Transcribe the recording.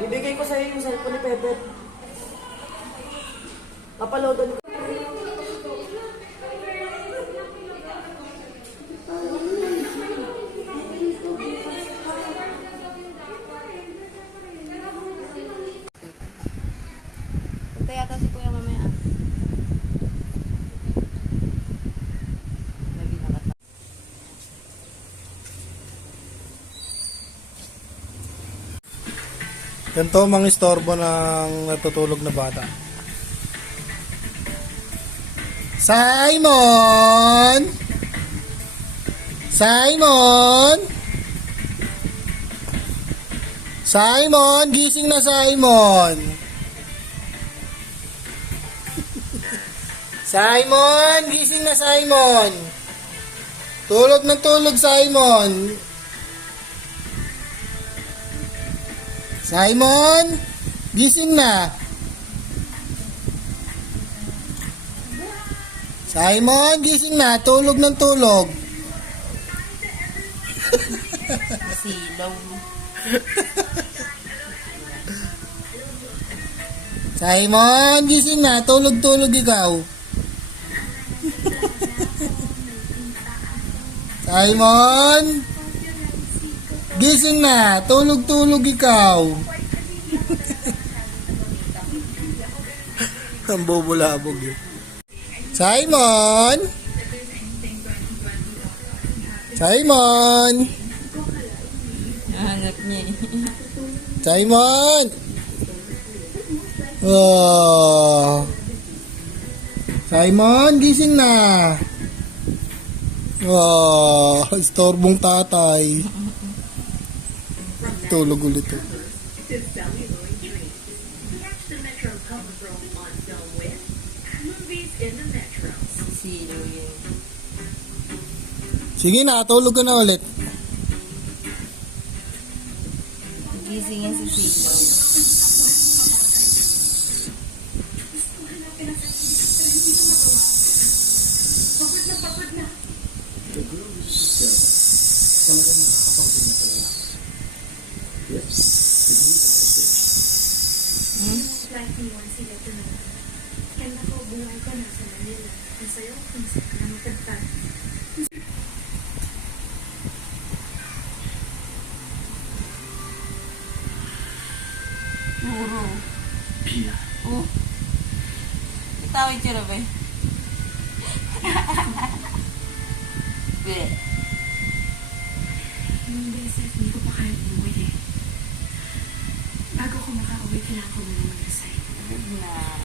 Bibigay ko sa'yo yung cellphone ni Pepe. Papaloadan ko. Punta yata si Kuya mamaya. Ganito mga istorbo ng natutulog na bata. Simon! Simon! Simon! Gising na, Simon! Simon! Gising na, Simon! Tulog na tulog, Simon! Simon! Gising na! Simon! Gising na! Tulog ng tulog! Silaw. Simon! Gising na! Tulog-tulog ikaw! Simon! Gising na! Tulog-tulog ikaw! Ang bubulabog yun. Simon! Simon! Hanap niya eh. Simon! Oh. Simon, gising na! Oh, istorbong tatay. Tulog ulit eh. Silaw yun. Sige na, tulog ka na ulit. Gising yan si Silaw. Puro. Oh. Itawid siya na ba eh? Be. Hindi, Seth. Hindi ko pa kaya umuwi eh. Bago ko makauwi, kailangan ko muna mag-resign. Na.